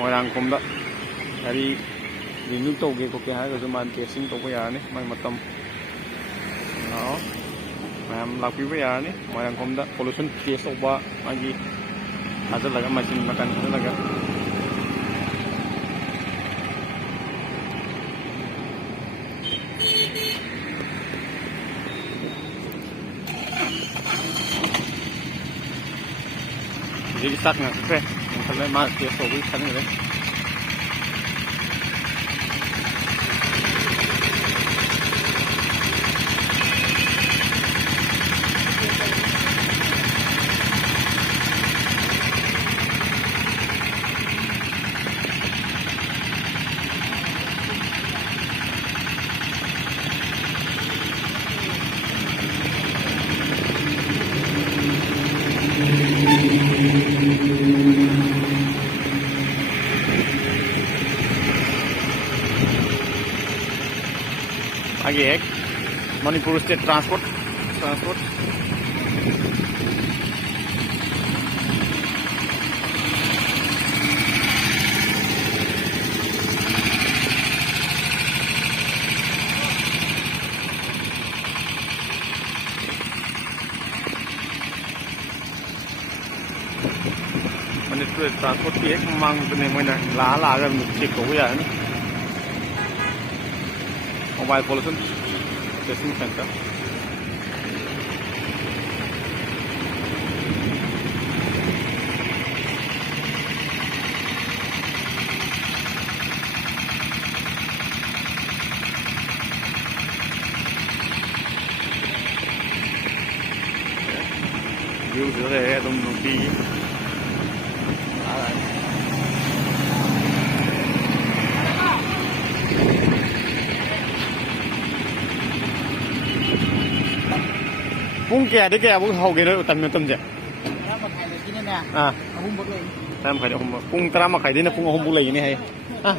ꯃꯣꯏꯔꯥꯡꯈꯣꯝꯗ ꯒꯥꯔꯤ ꯔꯤꯅ꯭ꯌꯨ ꯇꯧꯒꯦ ꯈꯣꯠꯀꯦ ꯍꯥꯏꯔꯒꯁꯨ ꯃꯥꯅ ꯇꯦꯁꯇꯤꯡ ꯇꯧꯕ ꯌꯥꯔꯅꯤ ꯃꯥꯏ ꯃꯇꯝ ꯃꯌꯥꯝ ꯂꯥꯛꯄꯤꯕ ꯌꯥꯔꯅꯤ ꯃꯣꯏꯔꯥꯡꯈꯣꯝꯗ ꯄꯣꯂꯨꯁꯟ ꯇꯦꯁ ꯇꯧꯕ ꯃꯥꯒꯤ ꯊꯥꯖꯤꯜꯂꯒ ꯃꯆꯤꯟ ꯃꯀꯟ ꯊꯥꯖꯤꯜꯂꯒ hꯧꯖꯤꯛ ꯆꯥꯛ ꯉꯥꯛꯈ꯭ꯔꯦ ꯈꯜꯂꯦ ꯃꯥ ꯇꯦꯁ ꯇꯧꯕꯒꯤ ꯈꯟꯈ꯭ꯔꯦ आगे एक Manipur state transport Manipur transport की एक मांग ने मैंने ला चेक हो गया है ना mobile pollution testing centre view giữa đây đông đi Pung kẻ đấy kẻ pung hậu cái đó tầm tầm gì? À. Pung tara mà khai đấy là pung không pung lấy này hay. À.